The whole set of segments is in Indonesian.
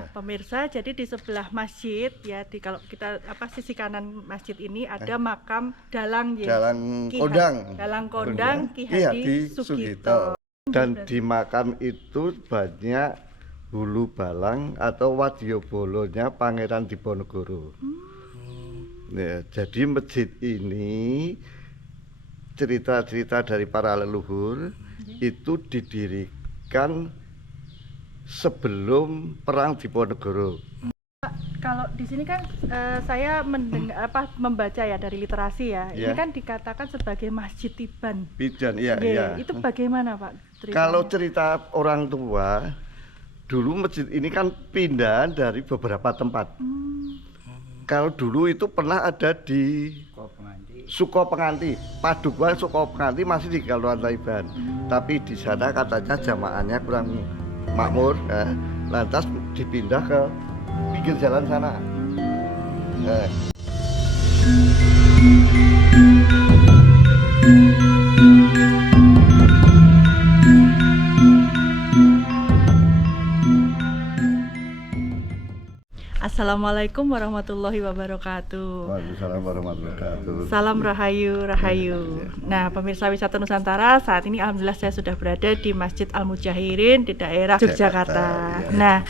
Nah, pemirsa, jadi di sebelah masjid ya, kalau kita sisi kanan masjid ini ada makam Dalang ya. Dalang Kondang Ki Hadi Sugito. Dan di makam itu banyak hulu balang atau wadyabolonya Pangeran Diponegoro. Ya, jadi masjid ini cerita-cerita dari para leluhur itu didirikan sebelum perang Diponegoro. Kalau di sini kan saya membaca ya dari literasi ya. Ini kan dikatakan sebagai Masjid Tiban. Bidan, iya. Itu bagaimana Pak ceritanya? Kalau cerita orang tua, dulu masjid ini kan pindahan dari beberapa tempat. Kalau dulu itu pernah ada di Sukopenganti, Padukuhan Sukopenganti masih di Kaluan Taiban. Tapi di sana katanya jamaahnya kurang makmur, lantas dipindah ke pinggir jalan sana. Assalamualaikum warahmatullahi wabarakatuh. Waalaikumsalam warahmatullahi wabarakatuh. Salam rahayu. Nah, pemirsa wisata Nusantara, saat ini alhamdulillah saya sudah berada di Masjid Al Mujahirin di daerah Yogyakarta. Nah,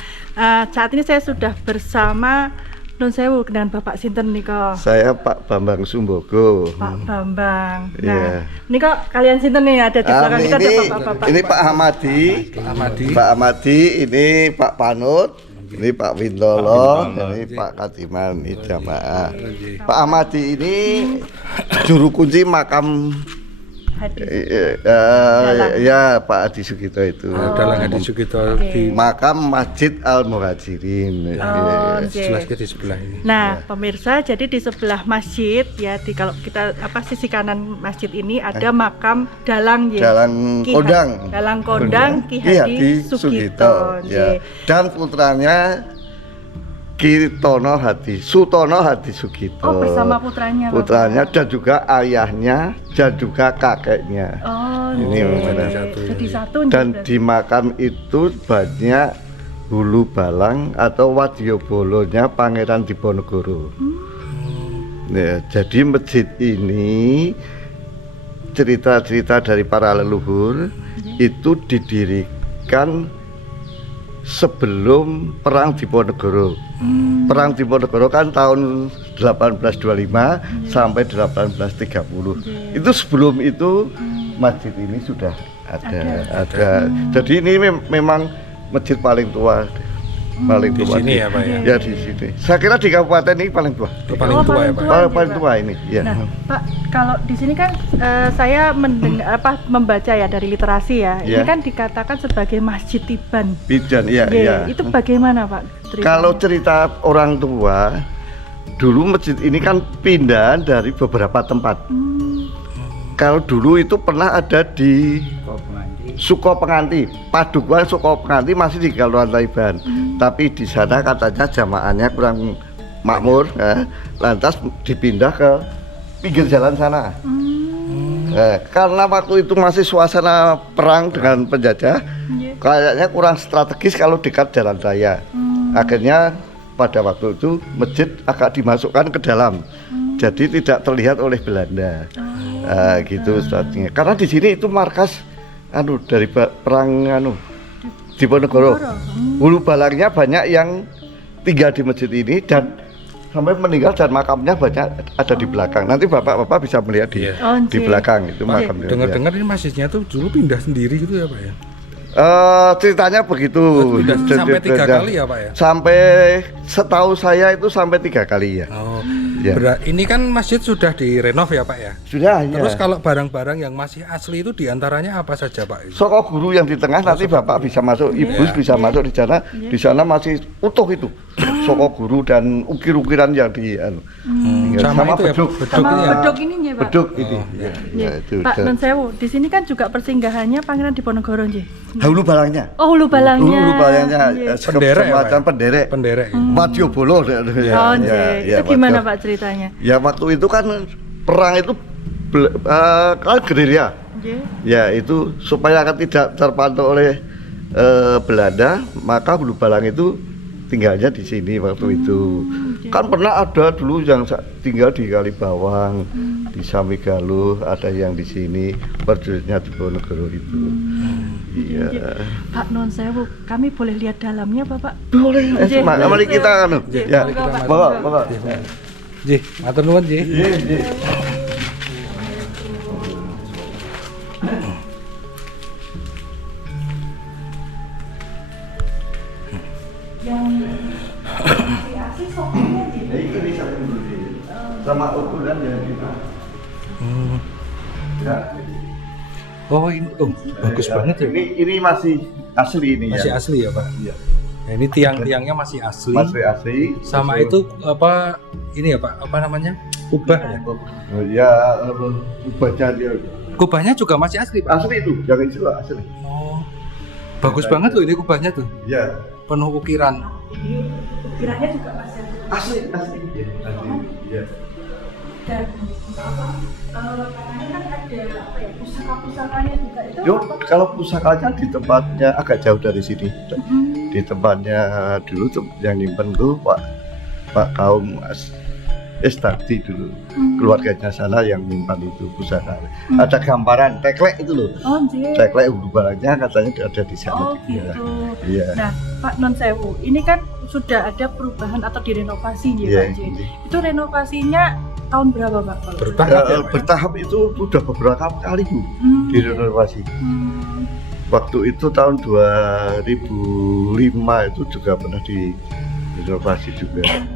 saat ini saya sudah bersama Nun Sewu dengan Bapak Sinten Niko. Saya Pak Bambang Sumbogo. Pak Bambang. Nah, Niko kalian Sinten nih ada di belakang kita ada Bapak-bapak. Ini Pak Ahmadi. Pak Ahmadi, ini Pak Panut. Ini Pak Windolo, ini Pak Katiman, ini jamaah. Pak Ahmadi ini juru kunci makam ya Pak Hadi Sugito itu. Dalang Hadi Sugito di makam Masjid Al Muhajirin. Jelas di sebelah ini. Nah, pemirsa, jadi di sebelah masjid ya, kalau kita sisi kanan masjid ini ada makam Dalang ya. Dalang Kondang Ki Hadi Sugito. Ya. Dan putranya Sutono Hadi Sugito. Oh, bersama putranya. Putranya dan juga ayahnya dan juga kakeknya. Oh, ini jadi satu. Dan di makam itu banyak hulu balang atau wadyabolonya Pangeran Diponegoro. Ya, jadi masjid ini cerita-cerita dari para leluhur itu didirikan sebelum perang Diponegoro. Perang Diponegoro kan tahun 1825 sampai 1830. Itu sebelum itu masjid ini sudah ada. Jadi ini memang masjid paling tua. Di sini ya Pak ya? Ya di sini. Saya kira di kabupaten ini paling tua. Paling tua ya Pak? Paling tua ini. Ya. Nah, Pak, kalau di sini kan saya membaca ya dari literasi ya. Ini kan dikatakan sebagai Masjid Tiban. Bidan, iya. Itu bagaimana Pak ceritanya? Kalau cerita orang tua, dulu masjid ini kan pindahan dari beberapa tempat. Kalau dulu itu pernah ada di Sukopenganti, Padukuhan Sukopenganti masih di Kaluan Taiban. Tapi di sana katanya jamaahnya kurang makmur, lantas dipindah ke pinggir jalan sana. Karena waktu itu masih suasana perang dengan penjajah, kayaknya kurang strategis kalau dekat jalan raya. Akhirnya pada waktu itu masjid agak dimasukkan ke dalam, jadi tidak terlihat oleh Belanda. Gitu strateginya. Karena di sini itu markas dari perang Diponegoro. Hulu balangnya banyak yang tinggal di masjid ini dan sampai meninggal dan makamnya banyak ada di belakang. Nanti bapak-bapak bisa melihat di belakang itu makamnya. Dengar-dengar ini masjidnya tuh dulu pindah sendiri gitu ya Pak ya? Ceritanya begitu. Sampai 3 kali ya Pak ya? Sampai setahu saya itu sampai 3 kali ya. Ini kan masjid sudah direnov ya Pak ya? Sudah. Terus kalau barang-barang yang masih asli itu diantaranya apa saja Pak? Soko guru yang di tengah nanti bapak bisa masuk, ibu bisa masuk di sana. Di sana masih utuh itu. Soko guru dan ukir-ukiran yang sama beduk. Beduk ini ya Pak. Beduk ini. Pak Nun Sewu, di sini kan juga persinggahannya Pangeran Diponegoro nggih. Hulu balangnya. Oh, hulu balangnya. Hulu balangnya semacam penderek. Wadyabolo. Itu gimana Pak ceritanya? Ya waktu itu kan perang itu kan gerilya. Ya itu supaya tidak terpantau oleh Belanda, maka hulu balang itu tinggalnya di sini waktu itu. Kan pernah ada dulu yang tinggal di Kalibawang, di Samigaluh, ada yang di sini, berdirinya di Ponorogo itu. Iya. Pak Nun Sewu, kami boleh lihat dalamnya Bapak? Boleh. Mari kita anu. Ya. Monggo. Nggih, matur nuwun nggih. Nggih. Sama ukuran yang kita. Ya. Oh ini, bagus banget ya. Ini masih asli ini Masih ya. asli ya Pak. Iya. Nah, ini tiang-tiangnya masih asli. Masih asli. Sama itu apa ini ya Pak? Apa namanya? Kubah ya. Ya, ubahnya dia. Kubahnya juga masih asli Pak. Asli itu, jangan istilah asli. Oh. Bagus banget loh ini kubahnya tuh. Ya. Penuh ukiran. Ukirannya juga masih Asli. Ya. dan katanya kan ada apa ya, pusaka-pusakanya juga itu Yo, apa? kalau pusakanya di tempatnya agak jauh dari sini. Di tempatnya dulu yang nyimpen tuh Pak Kaum Estati dulu. Keluarganya sana yang nyimpan itu pusaka. Ada gambaran teklek itu loh. Oh jee. Teklek hubungannya katanya ada di sana. Oh gitu. Iya. Nah Pak Non Sewu, ini kan sudah ada perubahan atau direnovasi ya Iya. Pak J. Itu renovasinya tahun berapa Pak? Kalau Bertahap ya, Pak? Bertahap itu sudah beberapa kali Bu direnovasi. Waktu itu tahun 2005 itu juga pernah direnovasi juga. Iya.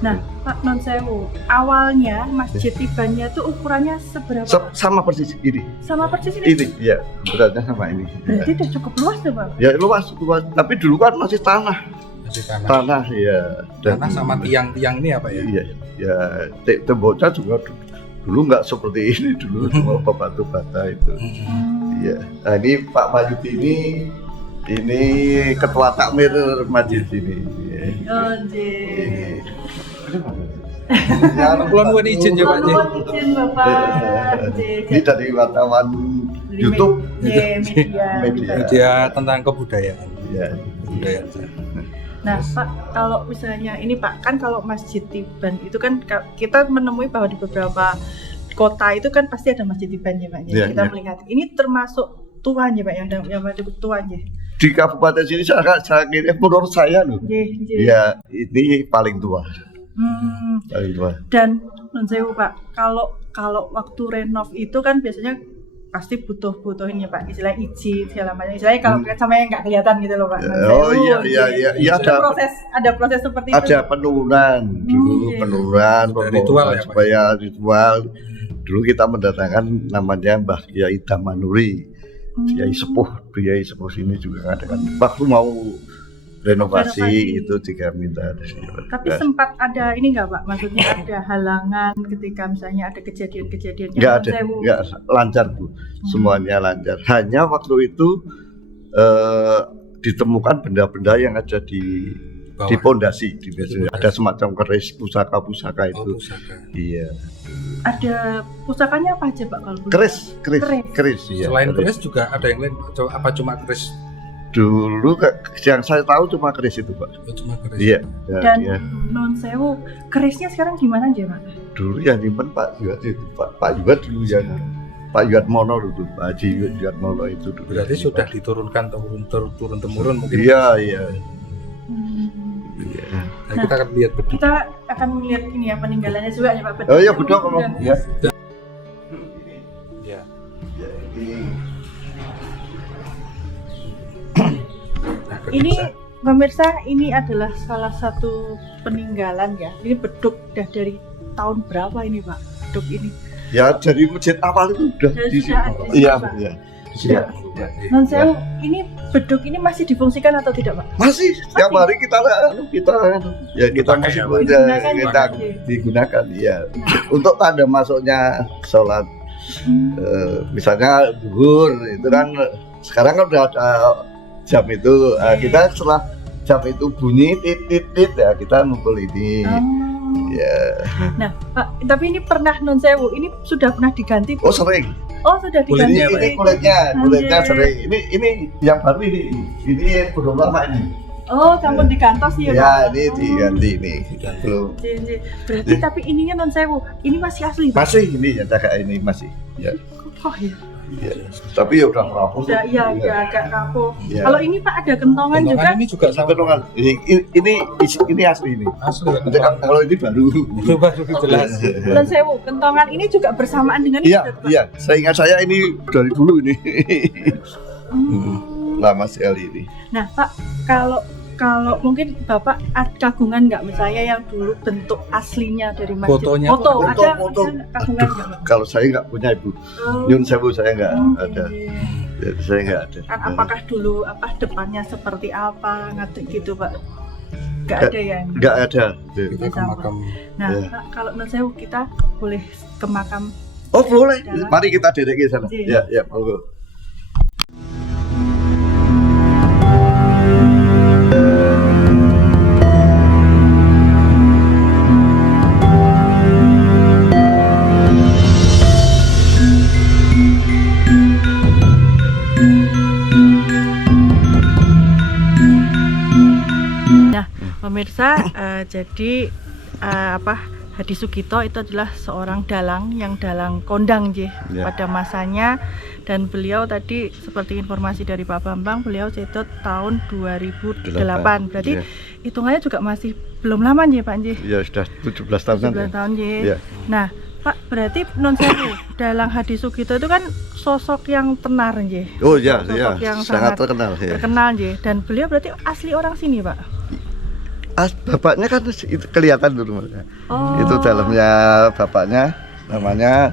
Nah Pak Non Sewu, awalnya Masjid Tibannya itu ukurannya seberapa? Sama persis ini. Sama persis ini? Ini ya, beratnya sama ini. Berarti udah cukup luas tuh Pak? Ya luas. Tapi dulu kan masih tanah. Masih tanah. Tanah ya. Tanah sama tiang-tiang ini apa ya? Iya, ya temboknya juga dulu nggak seperti ini dulu, cuma batu bata itu. Iya. Nah ini Pak Majid ini ketua takmir masjid ini. Oh jee. Ya, Kulon nuwun izin ya Pak J. Mohon izin Bapak. Ini dari wartawan YouTube. Media. Media tentang kebudayaan. Ya. Kebudayaan. Nah Pak, kalau misalnya ini Pak, kan kalau Masjid Tiban itu kan kita menemui bahwa di beberapa kota itu kan pasti ada Masjid Tiban ya Pak. Ya, Kita ya. melihat ini termasuk tuan ya Pak, yang disebut tuan ya. Di kabupaten sini saya kira menurut saya loh. Ya ini paling tua. Paling tua. Dan non sewu Pak, kalau waktu renov itu kan biasanya pasti butuh ini Pak, istilah izin segala macam. Istilahnya kalau sama yang nggak kelihatan gitu loh Pak. Oh iya Ada proses seperti itu. ada penurunan dulu, Iya. Ada ritual ya, Pak? supaya ritual. Dulu kita mendatangkan namanya Mbah Kiai Damanuri, Kiai Sepuh sini juga ada kan. Waktu mau renovasi itu juga minta. Tapi sempat ada ini nggak Pak? Maksudnya ada halangan ketika misalnya ada kejadian-kejadian Nggak yang ada, sewu. nggak lancar Bu, semuanya lancar. Hanya waktu itu ditemukan benda-benda yang ada di pondasi, ada semacam keris pusaka itu. Pusaka. Iya. Ada pusakanya apa aja Pak kalau boleh? Keris. Iya. Selain keris juga ada yang lain apa cuma keris? Dulu yang saya tahu cuma keris itu Pak. Oh, cuma keris. Iya. Dan Iya. non sewu, kerisnya sekarang gimana aja Pak? Dulu yang nyimpen Pak Yuat itu, Pak Yuat dulu yang Pak Yuat Mono dulu, Pak Haji Yuat Mono itu dulu. Berarti sudah diturunkan turun temurun mungkin. Iya. Nah, kita akan lihat betul. Kita akan melihat ini ya peninggalannya juga ya Pak. Oh iya betul kalau ya. Ya. Ini pemirsa, ini adalah salah satu peninggalan ya. Ini beduk udah dari tahun berapa ini Pak? Beduk ini. Ya dari masjid awal itu udah Sudah di sini. ada, Iya, Pak. iya. Iya. Non sewu, ini beduk ini masih difungsikan atau tidak Pak? Masih setiap hari kita masih Digunakan, kita Pak. digunakan ya. Untuk tanda masuknya sholat misalnya zuhur itu kan sekarang kan udah ada jam itu. Kita setelah jam itu bunyi tit ya kita ngumpul ini. Ya. Nah Pak, tapi ini pernah non sewu, ini sudah pernah diganti Pak? Oh sering. Oh sudah diganti. Kulitnya, Pak. Ini kulitnya Anjir. sering. Ini yang baru ini belum lama ini. Oh, sampun digantos ya, Ya, Pak? ini diganti ini. Belum. Jin. Berarti tapi ininya non sewu, ini masih asli, Pak? Masih ini ya, jaga ini masih. Ya. Oh ya. Ya. Tapi ya udah rapuh. Udah iya agak rapuh. Iya. Kalau ini Pak ada kentongan juga. Kentongan ini juga sama. Kentongan. Ini asli ini. Asli ya. Kalau ini baru. Baru jelas. Non sewu, kentongan ini juga bersamaan dengan ini, Iya, Pak? iya. Seingat saya ini dari dulu ini. Hmm. Lama sekali ini. Nah, Pak, kalau mungkin Bapak kagungan nggak misalnya yang dulu bentuk aslinya dari masjid? Fotonya Foto, tuh ada foto. kagungan nggak, Pak? Kalau saya nggak punya ibu. Oh. Nyun sewu saya nggak Oke. ada. Ya, saya nggak ada. Kan apakah dulu depannya seperti apa ngatik gitu, Pak? Nggak ada ya? Nggak ada. Kita ke makam. Nah, Ya. Pak, kalau menurut saya kita boleh ke makam. Oh boleh. Dalam. Mari kita dedek ke sana. Iya. Ya, ya, monggo. Nah, pemirsa, jadi Hadi Sugito itu adalah seorang dalang yang dalang kondang Ya. pada masanya, dan beliau tadi seperti informasi dari Pak Bambang, beliau cetot tahun 2008. Berarti Ya. hitungannya juga masih belum lama Pak Ya sudah 17 tahun. 17 tahun Ya. Nah, Pak, berarti non sewu dalang Hadi Sugito itu kan sosok yang tenar Oh ya, Sosok ya. yang Sangat sangat terkenal ya. terkenal dan beliau berarti asli orang sini, Pak. Bapaknya kan itu kelihatan dulu. Oh. Itu dalamnya bapaknya namanya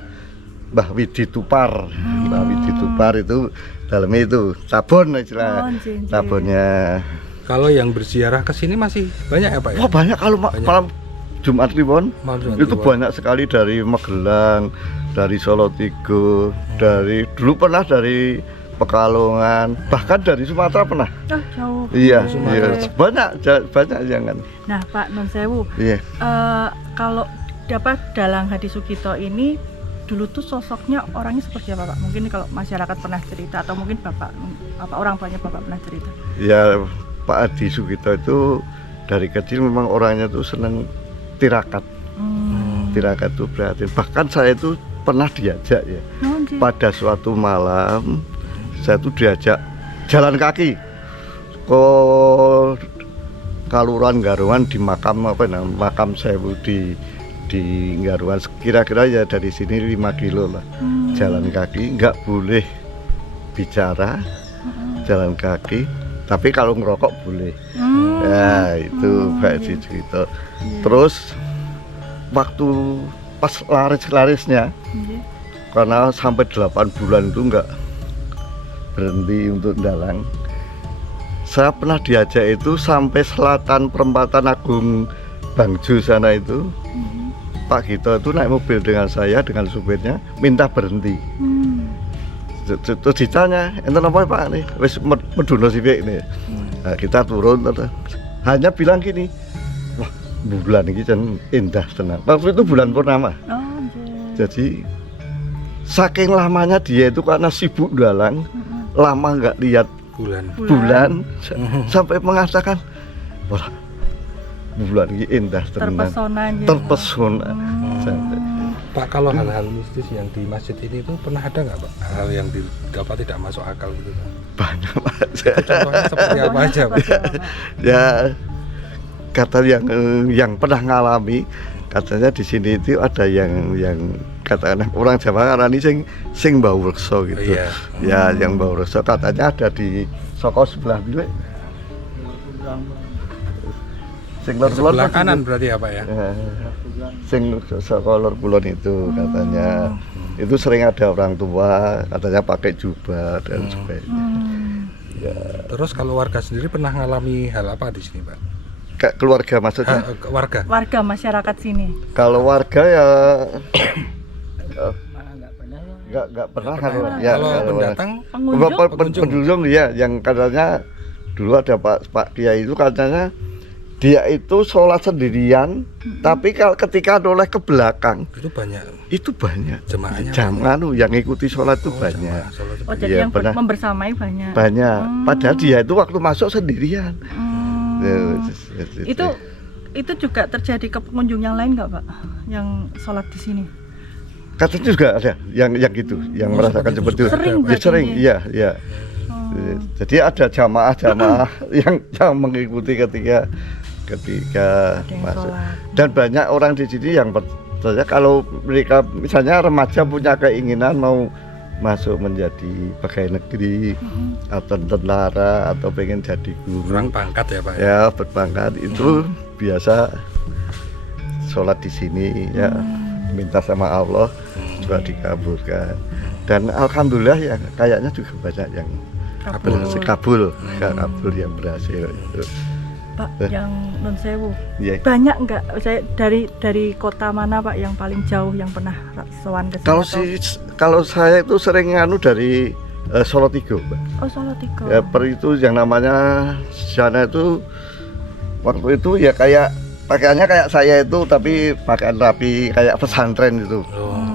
Mbah Widi Tupar. Mbah Widi Tupar itu dalamnya itu sabon istilah. Jin. Sabonnya. Kalau yang berziarah ke sini masih banyak ya, Pak ya? Wah, banyak kalau Banyak. malam Jumat Kliwon Malam Jumat itu Kliwon. banyak sekali dari Magelang, dari Solo Tigo, dari dulu pernah dari Pekalongan, bahkan dari Sumatera pernah. Oh, jauh. Iya, Sumatera. iya. Banyak jangan. Nah, Pak non sewu, Iya. kalau dalang Hadi Sugito ini dulu tuh sosoknya orangnya seperti apa, Pak? Mungkin kalau masyarakat pernah cerita atau mungkin Bapak orang tuanya Bapak pernah cerita. Ya, Pak Hadi Sugito itu dari kecil memang orangnya tuh seneng tirakat. Tirakat itu berarti. Bahkan saya itu pernah diajak ya. Oh, Jin. Pada suatu malam saya tuh diajak jalan kaki ke Kaluran Garuan di makam makam Sewu di Garuan, kira-kira ya dari sini 5 kilo lah. Jalan kaki, nggak boleh bicara, jalan kaki, tapi kalau ngerokok boleh. Ya itu Pak Hadi Sugito. Terus waktu pas laris-larisnya, Iya. karena sampai 8 bulan itu nggak berhenti untuk dalang, saya pernah diajak itu sampai selatan perempatan Agung Bangju sana itu. Pak Gito itu naik mobil dengan saya, dengan supirnya, minta berhenti. Terus ditanya, enten apa Pak nih? Wis medono sithik nih. Nah, kita turun terus hanya bilang gini, wah bulan ini kan indah tenang. Waktu itu bulan purnama. Oh, Jin. Jadi saking lamanya dia itu karena sibuk dalang, lama nggak lihat bulan sampai mengatakan, wah bulan ini indah tenang. Terpesona. Sampai. Pak, kalau hal-hal mistis yang di masjid ini tuh pernah ada nggak, Pak? Hal yang tidak masuk akal gitu, Pak? Banyak Pak. Contohnya seperti apa aja, Pak? Ya kata yang pernah ngalami, katanya di sini itu ada yang katakan orang Jawa karena ini sing bau reksa gitu. Iya. Ya yang bau reksa katanya ada di Soko sebelah dulu. Sing lor Sebelah kanan berarti ya, Pak ya? Sing Soko lor kulon itu katanya. Itu sering ada orang tua katanya pakai jubah dan sebagainya. Ya. Terus kalau warga sendiri pernah ngalami hal apa di sini, Pak? Kayak keluarga maksudnya? Warga masyarakat sini. Kalau warga ya nggak pernah kan ya. Kalau pendatang, pengunjung ya, yang katanya dulu ada Pak Kiai itu katanya dia itu sholat sendirian, tapi ketika noleh ke belakang itu banyak jemaahnya, yang ikuti sholat itu banyak. Oh, jadi Ya, yang membersamai banyak. Padahal dia itu waktu masuk sendirian. Itu juga terjadi ke pengunjung yang lain nggak Pak? Yang sholat di sini? Katanya juga ada yang gitu, yang merasakan seperti itu. Sering Ya, berarti sering, ini? iya. Jadi ada jamaah yang mengikuti ketika yang masuk. sholat. Dan banyak orang di sini yang percaya kalau mereka misalnya remaja punya keinginan mau masuk menjadi pegawai negeri atau tentara atau pengen jadi guru, Kurang pangkat ya Pak. ya berpangkat itu biasa sholat di sini ya, minta sama Allah juga dikabulkan. Dan alhamdulillah ya kayaknya juga banyak yang berhasil kabul yang berhasil itu. Pak, yang Nun Sewu, Ya. banyak nggak? Saya dari kota mana Pak yang paling jauh yang pernah sowan ke sini? Kalau saya itu sering dari Solo Tigo, Mbak. Oh, Solo Tigo. Ya itu yang namanya sana itu waktu itu ya kayak pakaiannya kayak saya itu tapi pakaian rapi kayak pesantren itu.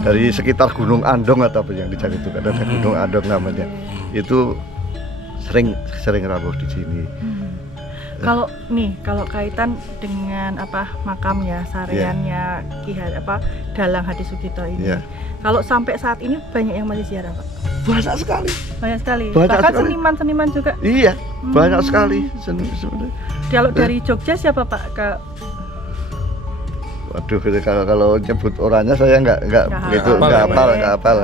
Dari sekitar Gunung Andong atau apa yang di sana itu ada Gunung Andong namanya. Itu sering rawuh di sini. Kalau kaitan dengan makam ya sareannya Dalang Hadi Sugito ini. Yeah. Kalau sampai saat ini banyak yang masih ziarah Pak. Banyak sekali. Banyak sekali. Banyak Bahkan sekali. seniman juga. Iya, banyak sekali sebenarnya. Kalau dari Jogja siapa Pak? Waduh, kalau nyebut orangnya saya nggak begitu, nggak hafal.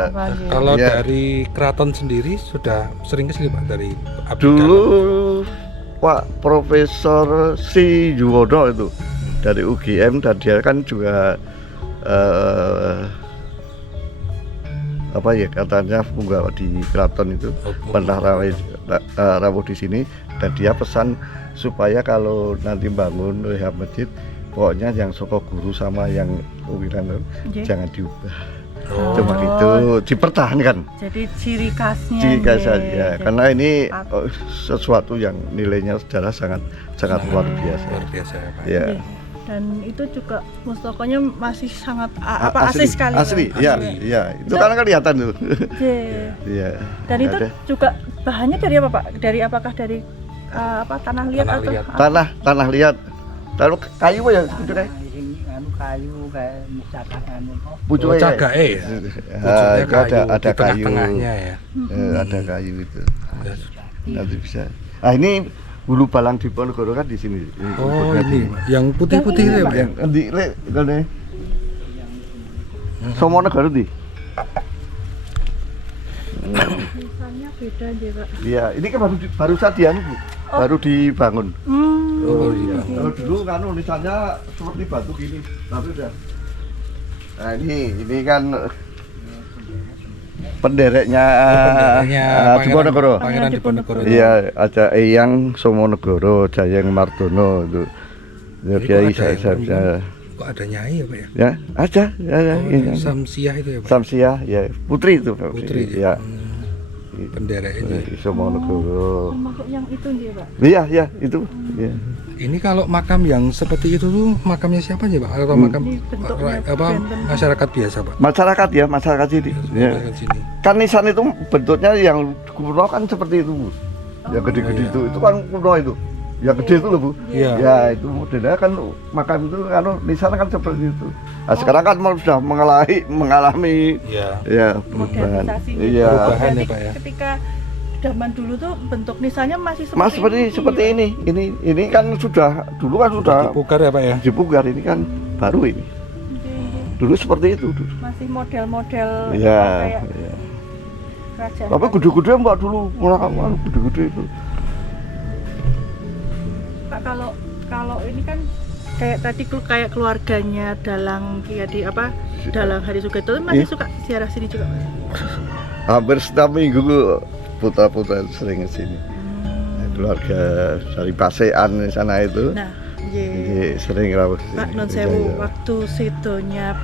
Kalau Ya. dari keraton sendiri sudah sering kesini Pak dari abdi Dulu dalam? Pak Profesor Si Yuwono itu dari UGM dan dia kan juga katanya punggawa di keraton itu pernah rawuh di sini dan dia pesan supaya kalau nanti bangun rehab masjid pokoknya yang soko guru sama yang uwiran jangan diubah. Cuma gitu dipertahankan. Jadi ciri khasnya. Ciri khas saja, karena ini sesuatu yang nilainya sejarah sangat luar biasa. Luar biasa ya Pak. Ya. Dan itu juga mustokonya masih sangat asli sekali. Asli, ya. Itu kan kelihatan tuh. Iya. Dan itu juga bahannya dari apa Pak? Apakah dari tanah liat atau tanah liat. Lalu kayu ya itu kayak kayu kayak misalkan pucuknya cagae. Pucuknya ada kayu. Tengah-tengahnya ya. Ada kayu itu. Nanti bisa. Ini Hulu Balang Diponegoro kan di sini. Oh, ini yang putih-putih itu ya Pak. Yang endi lek ngene. Somonegoro di. misalnya beda aja Pak. Iya, ini kan baru sadian Bu. Baru dibangun. Oh iya. Kalau dulu kan misalnya seperti batu gini, tapi udah. Nah ini kan pendereknya Diponegoro. Pangeran Diponegoro. Iya, ada Eyang Somonegoro, Jayeng Mardono itu. Ya Kiai saya. Kok ada nyai ya Pak ya? Ya, ada. Ya, ini. Samsiah itu ya Pak. Samsiah, ya putri itu. Putri. Ya. Penderek ini. Somonegoro. Termasuk yang itu dia Pak. Iya, itu. Iya. Ini kalau makam yang seperti itu tuh makamnya siapa aja Pak? Atau makam Ini bentuknya benten. masyarakat biasa Pak? Masyarakat sini. Ya. Masyarakat sini. Kan nisan itu bentuknya yang kuno kan seperti itu, Bu. Yang gede-gede itu kan kuno itu. Yang gede itu loh Bu. Iya. Ya itu modelnya kan makam itu kan nisan kan seperti itu. Nah, sekarang kan sudah mengalami Iya. ya perubahan. Modernisasi. Iya. Perubahan ya, Jadi Pak, ya. ketika zaman dulu tuh bentuk nisannya masih seperti Mas seperti ini. Ini kan dulu kan sudah Dipugar ya Pak ya? dipugar, ini kan baru ini. Dulu seperti itu dulu. Masih model-model Iya. kayak Iya. kerajaan. Tapi gede-gede Mbak dulu, mulai gede-gede itu. Pak, kalau ini kan kayak tadi kayak keluarganya Dalang Dalang Hadi Sugito itu masih Iya. suka ziarah sini juga Mas? Hampir setiap minggu putra-putra sering ke sini. Keluarga dari Pasean di sana itu. Nah, Jadi sering rawuh sini. Pak Nun Sewu, waktu sedonya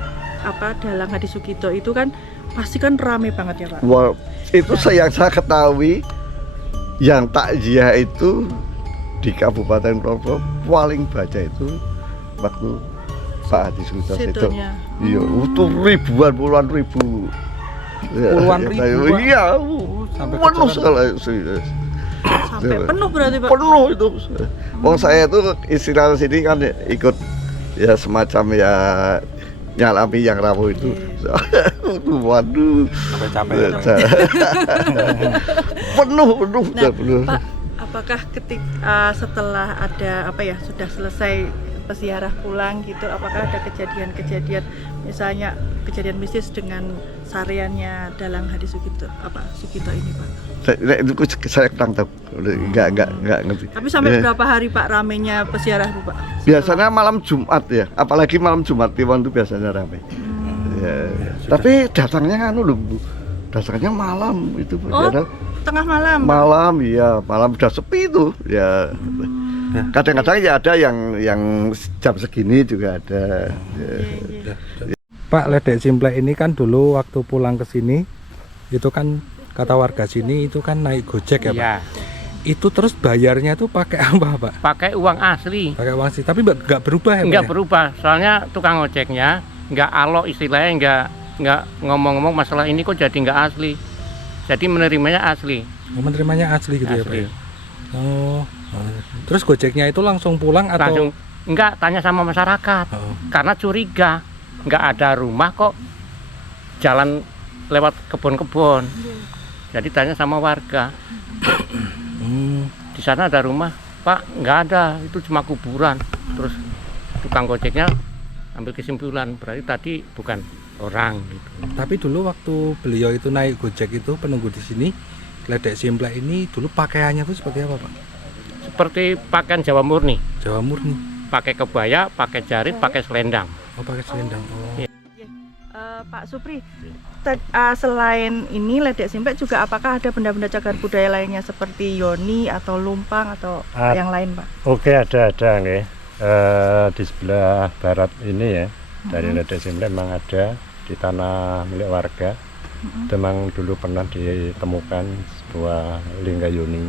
Dalang Hadi Sugito itu kan pasti kan rame banget ya Pak. Wah, itu yang saya ketahui yang takziah itu di Kabupaten Provo paling banyak itu waktu Pak Hadi Sugito itu. Sedonya. Iya, itu ribuan, puluhan ribu. Puluhan ribu, Pak? Iya, Sampai penuh keceran. sekali. Sampai penuh berarti Pak? Penuh itu. Wong saya itu istilah sini kan ikut ya semacam ya nyalami yang rawuh itu. Waduh. Sampai capek ya, Pak. penuh Nah, penuh. Pak, apakah ketika setelah ada apa ya sudah selesai peziarah pulang gitu, apakah ada kejadian-kejadian misalnya kejadian mistis dengan sariannya Dalang Hadi Sugito ini Pak? Saya kurang tahu, nggak ngerti. Tapi sampai berapa hari Pak ramenya peziarah Bu Pak? Biasanya malam Jumat ya, apalagi malam Jumat Kliwon itu biasanya ramai. Ya. Tapi datangnya kan Bu, datangnya malam itu Bu. Oh, tengah malam. Malam iya, malam udah sepi itu ya. Kadang-kadang ya ada yang jam segini juga ada. Ya. Pak, Ledek Simplek ini kan dulu waktu pulang ke sini itu kan kata warga sini itu kan naik Gojek ya Pak. Iya, Itu terus bayarnya tuh pakai apa Pak? pakai uang asli. Pakai uang sih, tapi nggak berubah ya Pak? Enggak ya? berubah, soalnya tukang ojeknya enggak alok istilahnya, enggak ngomong-ngomong masalah ini kok jadi enggak asli. Jadi menerimanya asli. Menerimanya asli gitu ya Pak. Asli. Ya? Oh. Terus Gojeknya itu langsung pulang atau? Langsung enggak tanya sama masyarakat. Oh. Karena curiga, enggak ada rumah kok jalan lewat kebun-kebun. Jadi tanya sama warga. Di sana ada rumah, Pak, nggak ada, itu cuma kuburan. Terus tukang gojeknya ambil kesimpulan, berarti tadi bukan orang gitu. Tapi dulu waktu beliau itu naik Gojek itu penunggu di sini, Ledek Simplek ini dulu pakaiannya tuh seperti apa Pak? Seperti pakaian Jawa murni, Jawa murni. pakai kebaya, pakai jarit, pakai selendang. Oh, pakai selendang. Oh. Iya. Pak Supri, selain ini Ledek Simplek juga apakah ada benda-benda cagar budaya lainnya seperti yoni atau lumpang atau yang lain Pak? Oke, ada nggih. Di sebelah barat ini ya, dari Ledek Simplek memang ada di tanah milik warga. Itu memang dulu pernah ditemukan sebuah lingga yoni.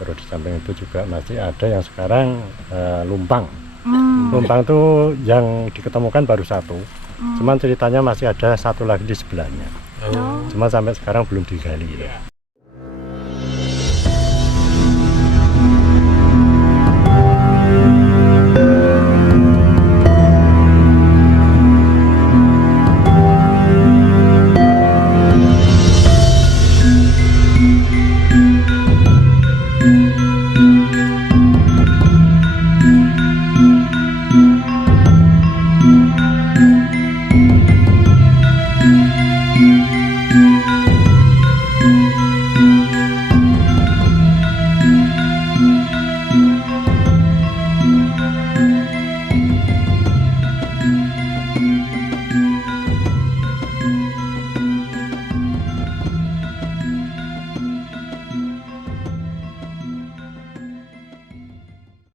Terus di samping itu juga masih ada yang sekarang lumpang. Lumpang itu yang diketemukan baru satu. Cuman ceritanya masih ada satu lagi di sebelahnya. Oh. Cuma sampai sekarang belum digali.